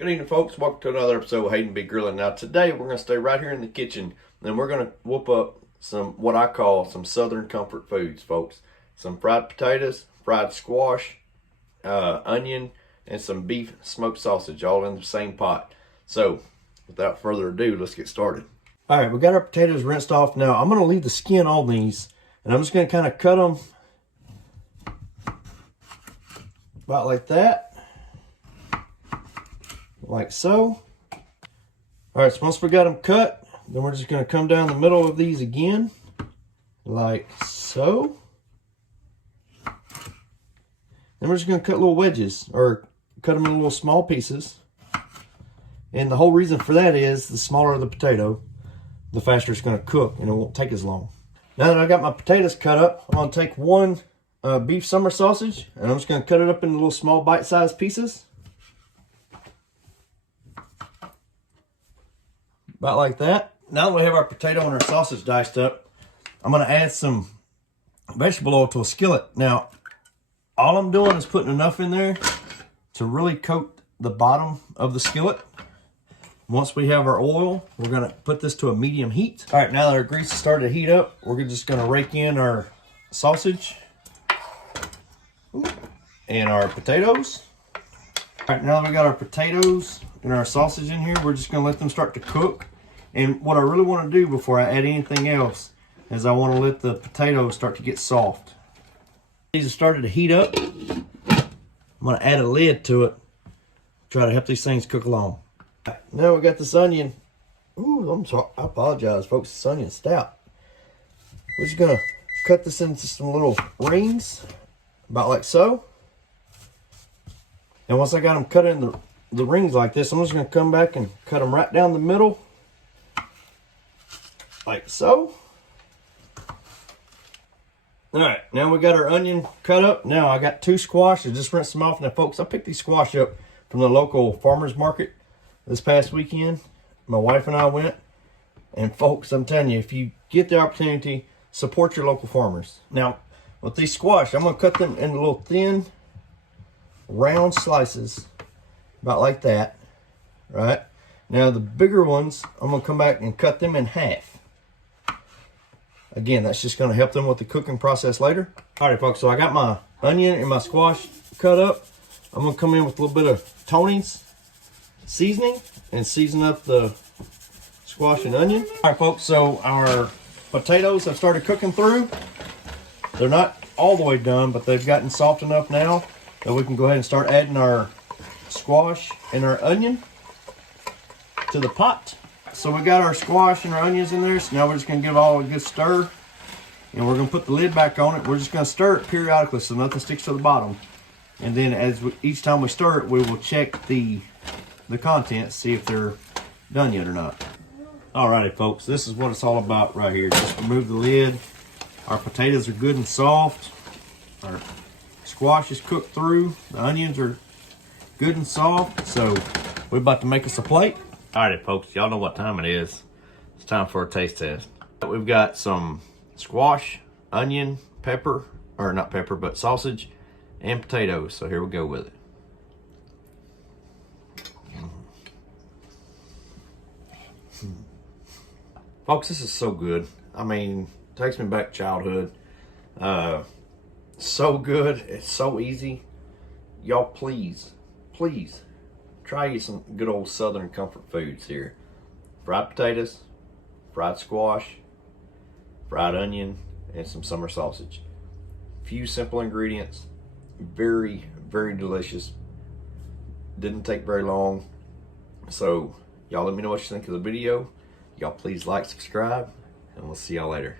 Good evening, folks. Welcome to another episode of Hayden Be Grilling. Now today we're going to stay right here in the kitchen and we're going to whoop up some what I call some southern comfort foods, folks. Some fried potatoes, fried squash, onion, and some beef smoked sausage all in the same pot. So without further ado, let's get started. All right, we got our potatoes rinsed off. Now I'm going to leave the skin on these and I'm just going to kind of cut them about like that. Like so. All right, so once we got them cut, then we're just going to come down the middle of these again, like so. And we're just going to cut little wedges, or cut them in little small pieces. And the whole reason for that is the smaller the potato, the faster it's going to cook, and it won't take as long. Now that I got my potatoes cut up, I'm going to take one beef summer sausage, and I'm just going to cut it up into little small bite-sized pieces. About like that. Now that we have our potato and our sausage diced up, I'm going to add some vegetable oil to a skillet. Now, all I'm doing is putting enough in there to really coat the bottom of the skillet. Once we have our oil, we're going to put this to a medium heat. All right, now that our grease has started to heat up, we're just going to rake in our sausage and our potatoes. All right, now that we got our potatoes and our sausage in here, we're just going to let them start to cook. And what I really want to do before I add anything else is I want to let the potatoes start to get soft. These have started to heat up. I'm going to add a lid to it, try to help these things cook along. Now we got this onion. Ooh, I'm sorry. I apologize, folks. This onion's stout. We're just going to cut this into some little rings, about like so. And once I got them cut in the rings like this, I'm just going to come back and cut them right down the middle, like so. All right, now we got our onion cut up. Now I got two squash. I just rinsed them off. Now, folks, I picked these squash up from the local farmer's market this past weekend. My wife and I went. And, folks, I'm telling you, if you get the opportunity, support your local farmers. Now, with these squash, I'm going to cut them into little thin, round slices, about like that, right? Now, the bigger ones, I'm going to come back and cut them in half. Again, that's just going to help them with the cooking process later. All right, folks, so I got my onion and my squash cut up. I'm going to come in with a little bit of Tony's seasoning and season up the squash and onion. All right, folks, so our potatoes have started cooking through. They're not all the way done, but they've gotten soft enough now that we can go ahead and start adding our squash and our onion to the pot. So we got our squash and our onions in there. So now we're just going to give it all a good stir. And we're going to put the lid back on it. We're just going to stir it periodically so nothing sticks to the bottom. And then each time we stir it, we will check the contents, see if they're done yet or not. Alrighty, folks, this is what it's all about right here. Just remove the lid. Our potatoes are good and soft. Our squash is cooked through. The onions are good and soft. So we're about to make us a plate. Alrighty, folks, y'all know what time it is. It's time for a taste test. We've got some squash, onion, pepper, or not pepper, but sausage and potatoes. So here we go with it. Folks, this is so good. I mean, it takes me back to childhood. So good. It's so easy. Y'all, please try some good old southern comfort foods here. Fried potatoes, fried squash, fried onion, and some summer sausage. Few simple ingredients. Very, very delicious. Didn't take very long. So, y'all let me know what you think of the video. Y'all please like, subscribe, and we'll see y'all later.